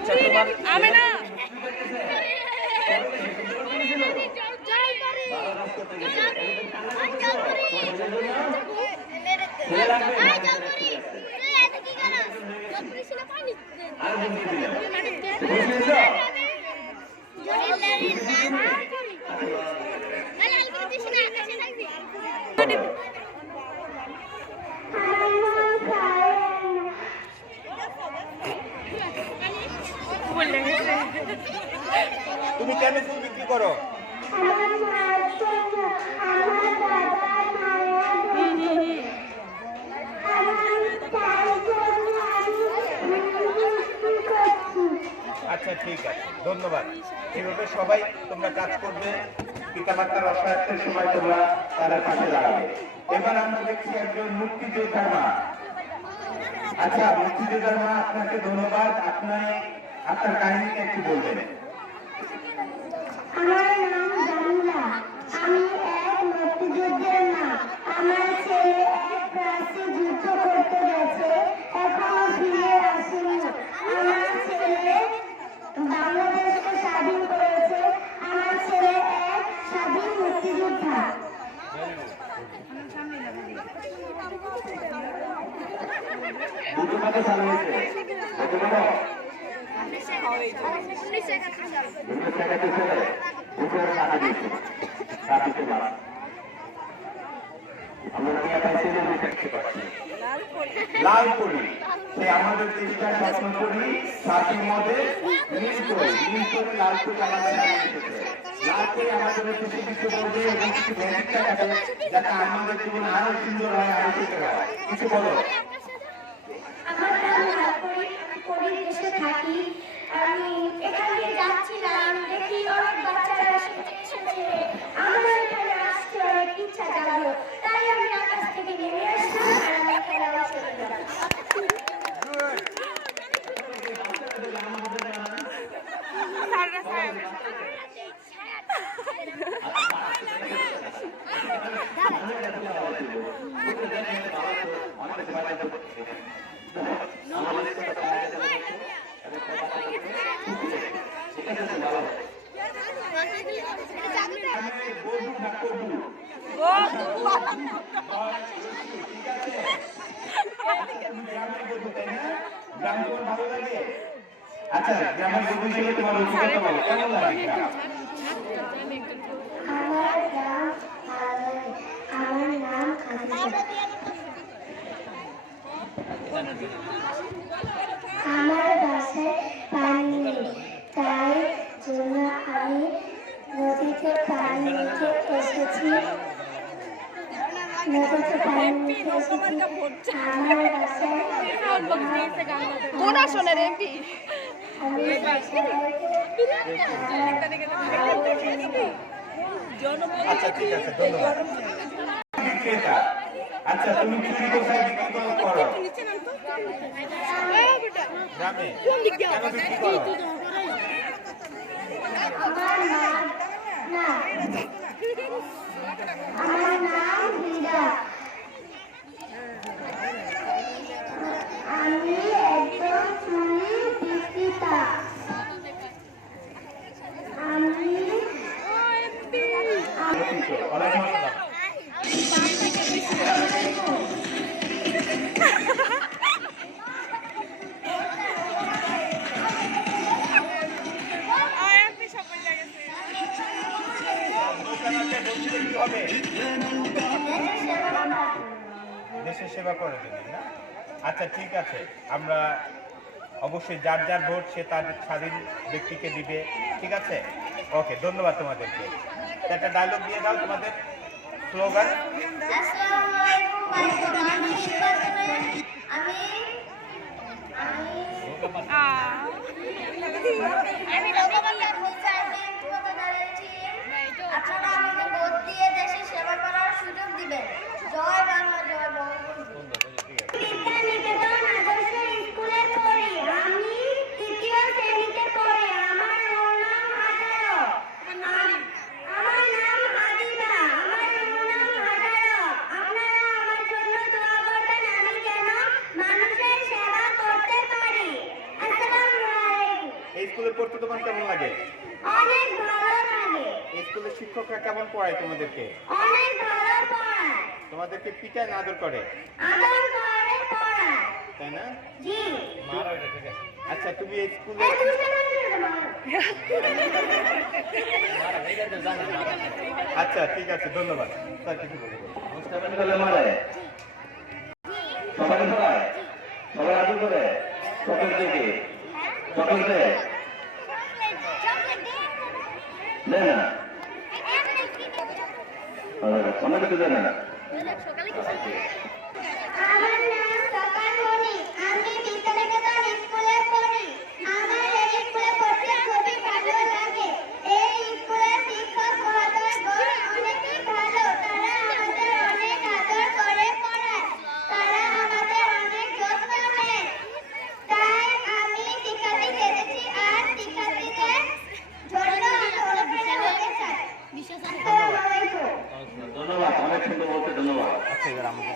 আচ্ছা তোমার আমেনা তুমি কেন ফুল বিক্রি করো? আচ্ছা ঠিক আছে, ধন্যবাদ। এভাবে সবাই তোমরা কাজ করবে, পিতামাতার অসহায়ত্বের সময় তোমরা তারা পাশে দাঁড়াবে। এবার আমরা দেখছি একজন মুক্তিযোদ্ধার মা। আচ্ছা মুক্তিযোদ্ধার মা, আপনাকে ধন্যবাদ। আপনার কাহিনীটা একটু বলবেন। আমার নাম জামিলা, আমি এক মুক্তিযোদ্ধার মা। আমার ছেলে এক প্রাচীর যুদ্ধ করতে গেছে, এখনো ফিরে আসেনি। আমার ছেলে বাংলাদেশকে স্বাধীন করেছে। আমার ছেলে এক স্বাধীন মুক্তিযোদ্ধা। লাল করি সে আমাদের দেশটা স্বপ্ন করি, সাথীর মধ্যে নীল করি লাল করি আমাদের লাল করি আমাদের কিছু কিছু বলবে এবং কিছু ভ্যানিকটা থাকে যাতে আমাদের জীবন আরো সুন্দর হয়, আরো সুন্দর হয়। কিছু বলো। আমার নাম লালপুরি, আমি দেশে থাকি। আমি এখান দিয়ে যাচ্ছিলাম, দেখি অনেক বাচ্চারা এসেছে। আমার এখানে আসতে অনেক ইচ্ছা জাগলো, তাই আমি আকাশ থেকে নেমে আসলাম আর আমি খেলা শুরু করলাম। আচ্ছা গ্রামের গরু হিসেবে তোমার অভিজ্ঞতা বলো, কেমন লাগে? আমার নাম আমার বাসায় পানি নেই, তাই জন্য আমি নদীতে পানি নিতে এসেছি। আমার বাসায় আচ্ছা ঠিক আছে, ধন্যবাদ। আচ্ছা তুমি চুরি কোথায় বিক্রি করো? গ্রামে। কেন বিক্রি করো? আমার নাম হীরা, আমি একজন চুরি বিক্রেতা। দেশের সেবা করে দেবেন না? আচ্ছা ঠিক আছে, আমরা অবশ্যই যার যার ভোট সে তার স্বাধীন ব্যক্তিকে দিবে, ঠিক আছে? ওকে, ধন্যবাদ তোমাদেরকে। একটা ডায়লগ দিয়ে দাও, তোমাদের স্লোগান। আপনারা আমাকে ভোট দিয়ে দেশের সেবা করার সুযোগ দিবেন। জয় বাংলা, জয় বঙ্গবন্ধু। বিদ্যানিকেতন আদর্শ স্কুলে পড়ি, আমি তৃতীয় শ্রেণীতে পড়ি। আমার নাম আঠারো, আমার নাম আদিবা, আমার নাম 18। আপনারা আমার জন্য দোয়া করবেন, আমি যেন মানুষের সেবা করতে পারি। আসসালামু আলাইকুম। স্কুলে পড়তে তোমার কেমন লাগে? অনেক ভালো লাগে। এই স্কুলের শিক্ষকরা কেমন পড়ায় তোমাদেরকে? অনেক ভালো পড়ায়। তোমাদেরকে পিটায় না আদর করে? আদর করে পড়ায়। তাই না? জি। আচ্ছা তুমি এই স্কুলে এই দুষ্টা মানুষের মার। আচ্ছা ঠিক আছে, ধন্যবাদ। স্যার কিছু বলবো? সবাই সবাই সবাই আদর করে চকলেট দেখে চকলেট দেয় দেয় না আমাকে তো দেয় না। আমার নাম সকাল মনি। আমি বিদ্যানিকেতন স্কুলে পড়ি। আমার এই স্কুলে পড়তে খুবই ভালো লাগে। এই স্কুলের শিক্ষক মহোদয়গণ অনেকই ভালো। তারা আমাদের অনেক আদর করে পড়ায়। তারা আমাদের অনেক যত্ন নেয়। তাই আমি শিক্ষার্থী সেজেছি আর শিক্ষার্থীদের জন্য আমি অনুপ্রেরণা হতে চাই। আসসালামু আলাইকুম। ধন্যবাদ, অনেক সুন্দর বলতে ধন্যবাদ। আচ্ছা এবার আমাদের